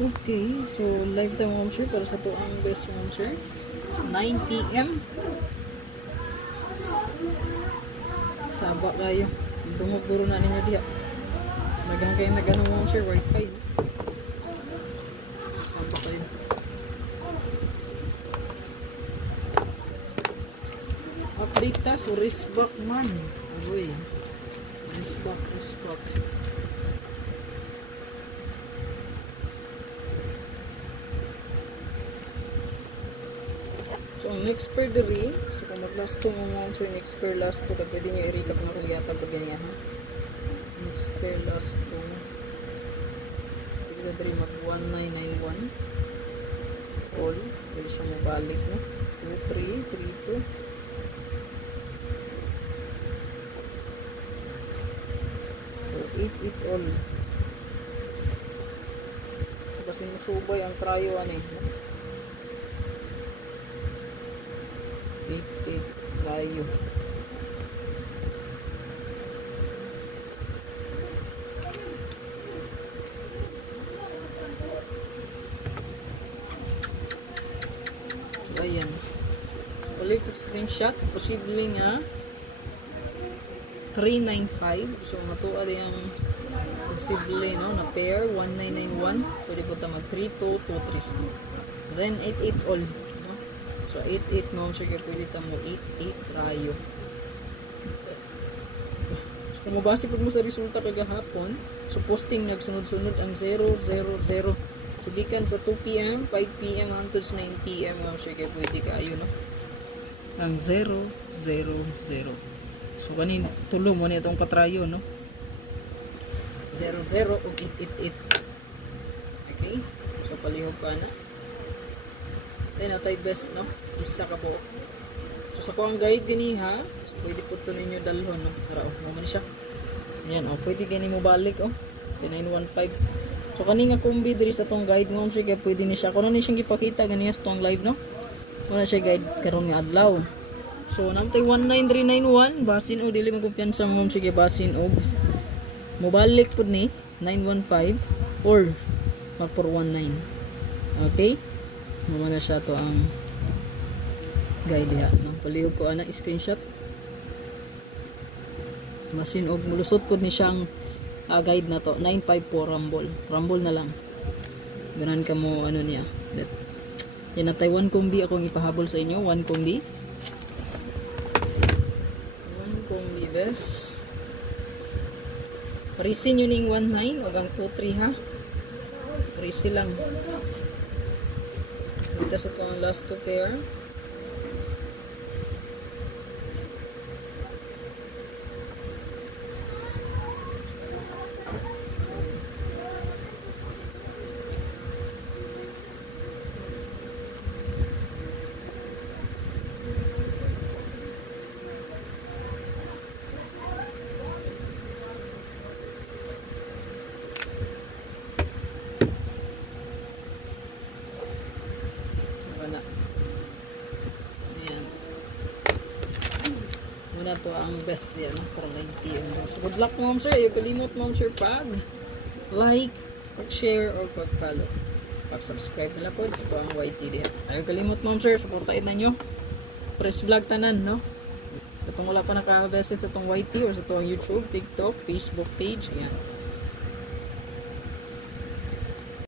Okay, so live time mom sir para sa to ang best mom sir. 9 PM. Saba kayo. Dungog buro na ninyo diha. Nagang kayo nagano mom sir wifi. Saba kayo. Update ta so Risbak man. Agoy. Risbak. So, ang next pair diri, so kung mag-last to mo so next pair last to, pwede nyo i-recap na kung yata pag ganyan ha. Next pair last to, pwede na diri mag-1991 all, pwede siya mabalik no, 2, 3, 3, 2 so 8, 8 all. So kasi masubay ang tryo ano no? 8 rayo. So ayan. Ulit screenshot. Posible nga 395. So matuwa din yung posible no, na pair 1991. Pwede po mag 3223. Then 88 all. So, 8-8 mom sir, kaya pwede mo 8-8 rayo. So, kung mabasi pag mo sa resulta kagahapon, so posting nagsunod-sunod ang 0-0-0. So, dikan sa 2 PM, 5 PM, hangtod sa 9 PM mom sir, kaya pwede kayo, no? Ang 0-0-0. So, kanin, tulong mo na itong patrayo, no? 0-0 o 8-8-8. Okay? So, palihog ka na. Then, atay best, no? Isa ka po. So, sa ko ang guide din ha. So, pwede po ito ninyo dalhon, no? Tara, naman siya. Ayan, pwede ganyan mo balik, 915. So, kaning nga kumbi diri sa tong guide mo, sige, pwede ni siya. Kung ano siyang ipakita, ganyan sa tong live, no? Wala siya guide karon nga adlaw. So, namtay 19391, basin o, dili magkumpiyansa mo, sige, basin o. Mobalik po ni, 915, or, mag-419. Okay? Mamana siya to ang guide ya. No? Palihog ko ana screenshot. Masin og mulusot pud ni siyang guide na to. 954 rumble. Rumble na lang. Ganan ka mo ano niya. Yan na tayo 1 kombi akong ipahabol sa inyo. 1 kombi. 1 kombi bes. Parisin yun yung 19 o gang 2-3 ha. Parisi lang. Dito sa ito ang last 2 pair. Muna to ang best yan karong 9 PM. So good luck mom sir. Kalimot mom sir pag like, pag share or pag follow. Pag subscribe nila po sa ang YT din. Ayaw kalimot mom sir, suportahin na nyo. Press vlog tanan no. Katong wala pa naka-message sa tong YT or sa tong YouTube, TikTok, Facebook page. Yan.